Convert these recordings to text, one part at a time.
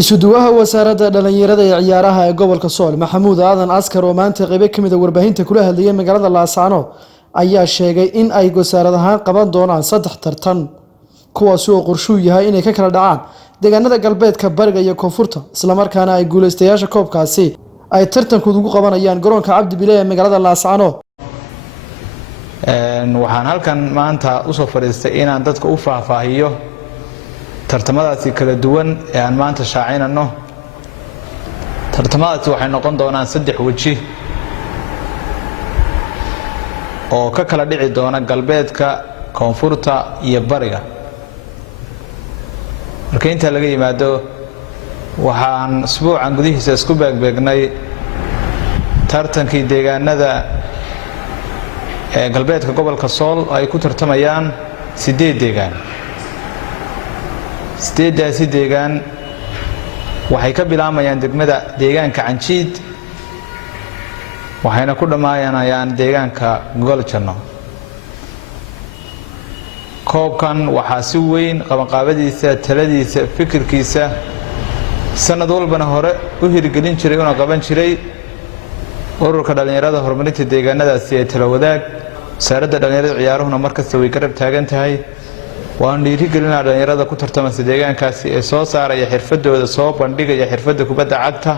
isuduwaha wasaaradda dhalinyarada ee ciyaaraha ee gobolka Sool Maxamuud Aadan Askar oo maanta qayb ka mid ah warbaahinta kula hadlayay magaalada Laascaano ayaa sheegay in ay wasaarad ahaan qaban doonaan 3 tartan kuwaas oo qorshu yahay inay ka kala dhacaan deegaanada galbeedka bariga iyo koonfurta isla markaana ay guuleystayaasha koobkaasi ay tartankooda ugu qabanayaan garoonka Cabdi Bile ee magaalada Laascaano waxaan halkan maanta u soo fariistay inaan dadka u faahfaahiyo tartamadaasi kala duwan ee aan maanta shaacinano. Tartamadaasi waxay noqon doonaan 3 waji oo ka kala dhici doona galbeedka, koonfurta iyo bariga. Marka inta laga yimaado waxaan usbuucan gudihiisa isku beegbeegnay tartankii deegaanada galbeedka gobolka Sool ay ku tartamayaan 8 deegaan. 8 deegaan waxay ka bilaamayaan degmada deegaanka Canjiid waxayna ku dhamaanayaan deegaanka Goljanno. koobkan waxaa si weyn qabanqaabadiisa, taladiisa, fikirkiisa sanad walbana hore u hirgelin jiray una qaban jiray ururka dhalinyarada horumarinta deegaanadaasi ee tala wadaag. wasaaradda dhalinyarada ciyaaruhuna markasta way garab taagan tahay. waan dhiirigelinaa dhalinyarada ku tartamasa deegaankaasi ee soo saaraya xirfadooda, soo bandhigaya xirfadda kubadda cagta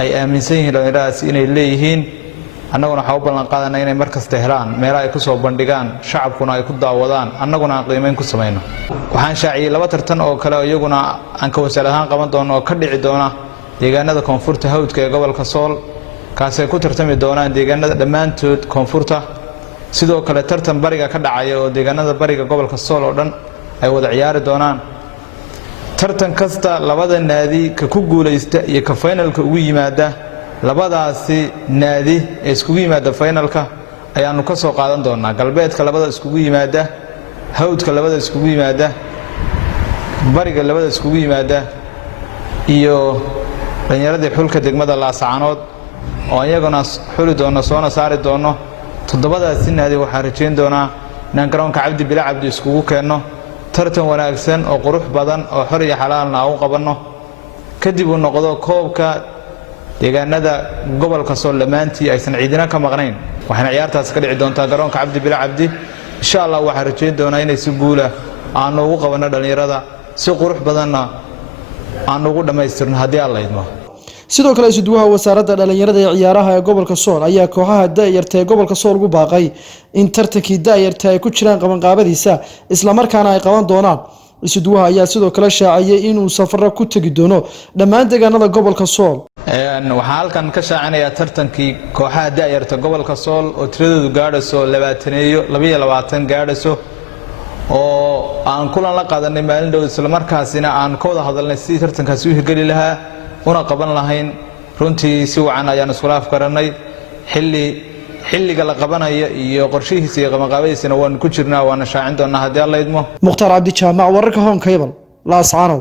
ay aaminsan yihiin dhalinyaradaasi inay leeyihiin. annaguna waxaan u ballan qaadanaa inay markasta helaan meelo ay ku soo bandhigaan, shacabkuna ay ku daawadaan, annaguna aan qiimeyn ku samayno. waxaan shaaciyay 2 tartan oo kale oo iyaguna aan ka wasaarad ahaan qaban doono oo ka dhici doona deegaanada koonfurta hawdka ee gobolka Sool, kaasay ku tartami doonaan deegaanada dhammaantood koonfurta. sidoo kale tartan bariga ka dhacaya oo deegaanada bariga gobolka Sool oo dhan ay wada ciyaari doonaan. tartan kasta 2 naadi ka ku guuleysta iyo ka finalka ugu yimaada, labadaasi naadi ee isku yimaada finalka ayaanu ka soo qaadan doonaa. galbeedka 2 isku yimaada, hawdka 2 isku yimaada, bariga 2 isku yimaada iyo dhalinyarada xulka degmada Laascaanood oo iyaguna xuli doono soona saari doono. 7daasi naadi waxaan rajayn doonaa inaan garoonka Cabdi Bile iskugu keenno tartan wanaagsan oo qurux badan oo xor iyo xalaalna u qabanno, kadib uu noqdo koobka deegaanada gobolka Sool lamaantii aysan ciidina ka maqnayn. waxaan ciyaartaas ka dhici doontaa garoonka Cabdi Bile insha Allah waxaan rajayn doonaa inay si guula aan ugu qabanno dhalinyarada, si qurux badanna aan ugu dhameystirno haddii Alla idmo. sidoo kale isuduwaha wasaaradda dhalinyarada ee ciyaaraha ee gobolka Sool ayaa kooxaha daayarta ee gobolka Sool ugu baaqay in tartankii daayarta ay ku jiraan qabanqaabadiisa isla markaana ay qaban doonaan. isuduwaha ayaa sidoo kale shaaciyay inuu safar ku tagi doono dhammaan deegaanada gobolka Sool. waxaan halkan ka shaacinayaa tartankii kooxaha daayarta gobolka Sool oo tiradoodu gaadhayso 22 gaadhayso oo aan kulan la qaadanay maalin dhow, isla markaasina aan ka wada hadalnay sidii tartankaasi u hirgeli lahaa una qaban lahayn. runtii si wacan ayaan isku afkaranay. xilliga la qabanayo iyo qorshihiisa iyo qabanqaabadiisana waan ku jirnaa, waana shaacin doonaa haddii Alla idmo. Mukhtaar Cabdi Jaamac, wararka Home Cable, Laascaano.